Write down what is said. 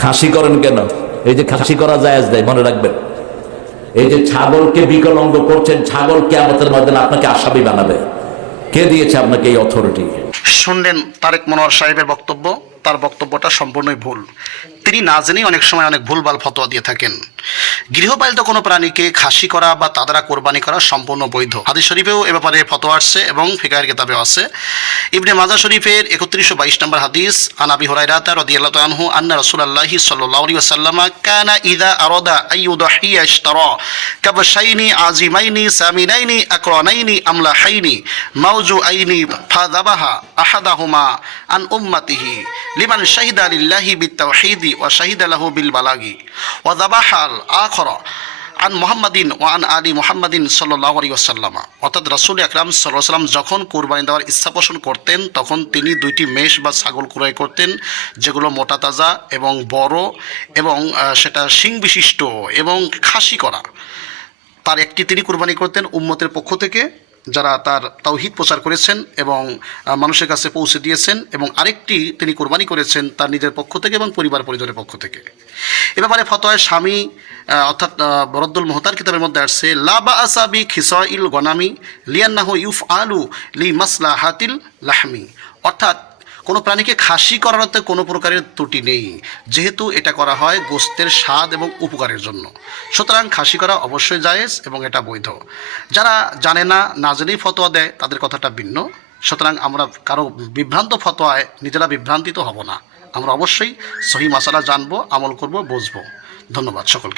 খাসি করেন কেন? এই যে খাসি করা জায়েজ দেয়, মনে রাখবেন। এই যে ছাগলকে বিকলাঙ্গ করছেন, ছাগল কিয়ামতের ময়দানে আপনাকে আসামি বানাবে। কে দিয়েছে আপনাকে এই অথরিটি? শুনলেন তারেক মনোয়ার সাহেবের বক্তব্য। তার বক্তব্যটা সম্পূর্ণই ভুল। তিনি না জেনেই অনেক সময় অনেক ভুলভাল ফতোয়া দিয়ে থাকেন। গৃহপালিত কোনো প্রাণীকে খাসি করা বা তা দ্বারা কোরবানি করা সম্পূর্ণ বৈধ। হাদিস শরীফেও এ ব্যাপারে ফতোয়া আসছে এবং ফিকাহের কিতাবেও আছে। ইবনে মাজাহ শরীফের 3122 নম্বর হাদিস, আন আবি হুরায়রা রাদিয়াল্লাহু আনহু আন্না রাসূলুল্লাহি সাল্লাল্লাহু আলাইহি ওয়াসাল্লাম কানা ইযা আরাদা আইয়ুদহিয়া ইশতারা কাবশাইনি আজিমাইনি সামিনাইনি আকরানাইনি আমলাহাইনি মাওজুআইনি ফাযাবাহা আহাদাহুমা আন উম্মাতিহি লিমান শাহিদা লিল্লাহি বিত-তাওহীদি ওয়া শাহিদা লাহু বিল বালাগি ওয়া যাবাহাল আখরা আন মুহাম্মাদিন ওয়া আন আলি মুহাম্মাদিন সাল্লাল্লাহু আলাইহি ওয়াসাল্লাম। অর্থাৎ রাসূল আকরাম সাল্লাল্লাহু আলাইহি ওয়াসাল্লাম যখন কুরবানি দেওয়ার ইচ্ছা পোষণ করতেন, তখন তিনি দুইটি মেষ বা ছাগল ক্রয় করতেন, যেগুলো মোটা তাজা এবং বড় এবং সেটা শিং বিশিষ্ট এবং খাসি করা। তার একটি তিনি কুরবানি করতেন উম্মতের পক্ষ থেকে, যারা তার তাওহীদ প্রচার করেছেন এবং মানুষের কাছে পৌঁছে দিয়েছেন, এবং আরেকটি তিনি কোরবানি করেছেন তার নিজের পক্ষ থেকে এবং পরিবার পরিজনের পক্ষ থেকে। এ ব্যাপারে ফতোয়ায় স্বামী অর্থাৎ বরদ্দুল মুহতার কিতাবের মধ্যে আসছে, লা বা'সা বি খিসাইল গনামি লিয়ান্নাহু ইউফআলু লি মাসলাহাতিল লাহমি। অর্থাৎ কোনো প্রাণীকে খাসি করানোতে কোনো প্রকারের ত্রুটি নেই, যেহেতু এটা করা হয় গোশতের স্বাদ এবং উপকারের জন্য। সুতরাং খাসি করা অবশ্যই জায়েজ এবং এটা বৈধ। যারা জানে না, না জেনেই ফতোয়া দেয়, তাদের কথাটা ভিন্ন। সুতরাং আমরা কারো বিভ্রান্ত ফতোয়ায় নিজেরা বিভ্রান্তিত হব না। আমরা অবশ্যই সহি মাসালা জানবো, আমল করব, বুঝবো। ধন্যবাদ সকলকে।